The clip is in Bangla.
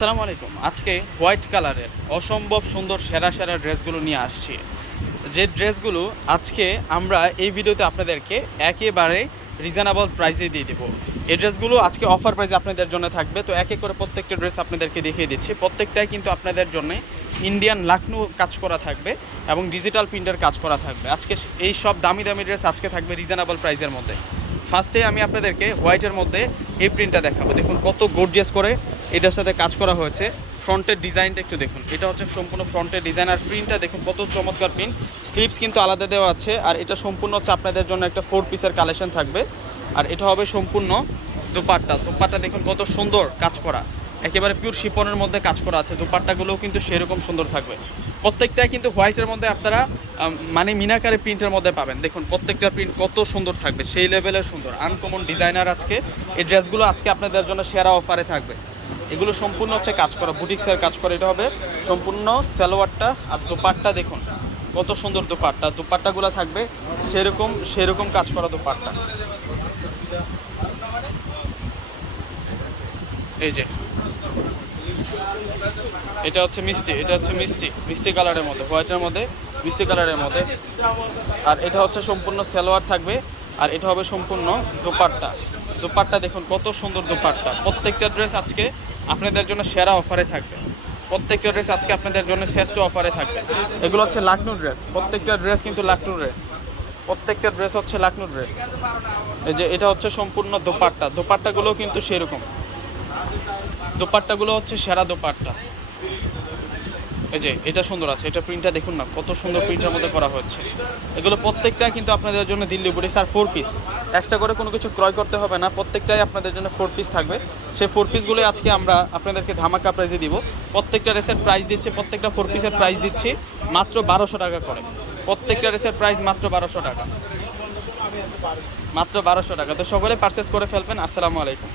আসসালামু আলাইকুম। আজকে হোয়াইট কালারের অসম্ভব সুন্দর সেরা সেরা ড্রেসগুলো নিয়ে আসছি। যে ড্রেসগুলো আজকে আমরা এই ভিডিওতে আপনাদেরকে একেবারে রিজনেবল প্রাইসে দিয়ে দেবো। এই ড্রেসগুলো আজকে অফার প্রাইসে আপনাদের জন্য থাকবে। তো এক এক করে প্রত্যেকটা ড্রেস আপনাদেরকে দেখিয়ে দিচ্ছি। প্রত্যেকটাই কিন্তু আপনাদের জন্য ইন্ডিয়ান লাখনৌ কাজ করা থাকবে এবং ডিজিটাল প্রিন্টের কাজ করা থাকবে। আজকে এই সব দামি দামি ড্রেস আজকে থাকবে রিজনেবল প্রাইসের মধ্যে। ফার্স্টে আমি আপনাদেরকে হোয়াইটের মধ্যে এই প্রিন্টটা দেখাবো। দেখুন কত গর্জিয়াস করে এটার সাথে কাজ করা হয়েছে। ফ্রন্টের ডিজাইনটা একটু দেখুন। এটা হচ্ছে সম্পূর্ণ ফ্রন্টের ডিজাইন আর প্রিন্টটা। দেখুন, কত চমৎকার প্রিন্ট। স্লিপস কিন্তু আলাদা দেওয়া আছে। আর এটা সম্পূর্ণ হচ্ছে আপনাদের জন্য একটা ফোর পিসের কালেকশন থাকবে। আর এটা হবে সম্পূর্ণ দুপাট্টা। দুপাট্টা দেখুন, কত সুন্দর কাজ করা। একেবারে পিওর শিপনের মধ্যে কাজ করা আছে। দুপাট্টাগুলোও কিন্তু সেরকম সুন্দর থাকবে। প্রত্যেকটাই কিন্তু হোয়াইটের মধ্যে আপনারা মানে মিনাকারে প্রিন্টের মধ্যে পাবেন। দেখুন, প্রত্যেকটা প্রিন্ট কত সুন্দর থাকবে। সেই লেভেলের সুন্দর। আনকমন ডিজাইনার আজকে। এই ড্রেসগুলো আজকে আপনাদের জন্য সেরা অফারে থাকবে। এগুলো সম্পূর্ণ হচ্ছে কাজ করা, বুটিক্সের কাজ করা এটা হবে। সম্পূর্ণ সালোয়ারটা আর দোপাট্টা দেখুন, কত সুন্দর দোপাট্টা। দোপাট্টাগুলো থাকবে, সেরকম সেরকম কাজ করা দোপাট্টা। এই যে, এটা হচ্ছে মিষ্টি, এটা হচ্ছে মিষ্টি মিষ্টি কালারের মধ্যে, হোয়াইটের মধ্যে, মিষ্টি কালারের মধ্যে। আর এটা হচ্ছে সম্পূর্ণ সালোয়ার থাকবে, আর এটা হবে সম্পূর্ণ দোপাট্টা। দোপাট্টা দেখুন, কত সুন্দর দোপাট্টা। প্রত্যেকটা ড্রেস আজকে আপনাদের জন্য সেরা অফারে থাকবে। প্রত্যেকটা ড্রেস আজকে আপনাদের জন্য শ্রেষ্ঠ অফারে থাকবে। এগুলো হচ্ছে লাকনো ড্রেস প্রত্যেকটা ড্রেস কিন্তু লাকনো ড্রেস প্রত্যেকটা ড্রেস হচ্ছে লাকনো ড্রেস এই যে এটা হচ্ছে সম্পূর্ণ দোপাট্টা। দোপাট্টাগুলোও কিন্তু সেরকম। দোপাট্টাগুলো হচ্ছে সেরা দোপাট্টা। এই যে, এটা সুন্দর আছে, এটা প্রিন্টটা দেখুন না, কত সুন্দর প্রিন্টের মধ্যে করা হচ্ছে এগুলো প্রত্যেকটা কিন্তু আপনাদের জন্য দিল্লি বুটিক্স আর ফোর পিস এক্সট্রা করে কোনো কিছু ক্রয় করতে হবে না, প্রত্যেকটাই আপনাদের জন্য ফোর পিস থাকবে। সেই ফোর পিসগুলোই আজকে আমরা আপনাদেরকে ধামাকা প্রাইজে দিব। প্রত্যেকটা রেসের প্রাইস দিচ্ছে, প্রত্যেকটা ফোর পিসের প্রাইস দিচ্ছি মাত্র বারোশো টাকা করে। প্রত্যেকটা রেসের প্রাইস মাত্র বারোশো টাকা। মাত্র বারোশো টাকা। তো সকলে পারচেস করে ফেলবেন। আসসালামু আলাইকুম।